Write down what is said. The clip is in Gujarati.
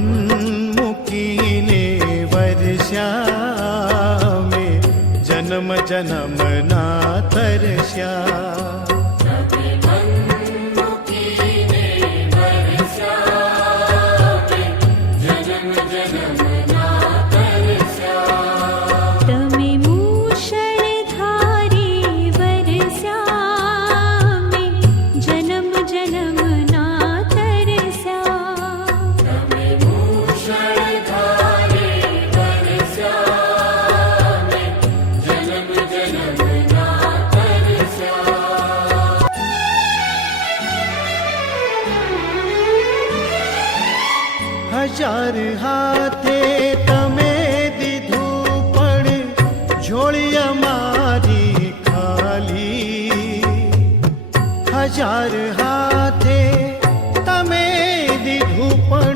મન મૂકીને વર્ષ્યા મેં જન્મ જન્મના તરસ્યા. હજાર હાથે તમે દીધું પણ ઝોળી અમારી ખાલી. હજાર હાથે તમે દીધું પણ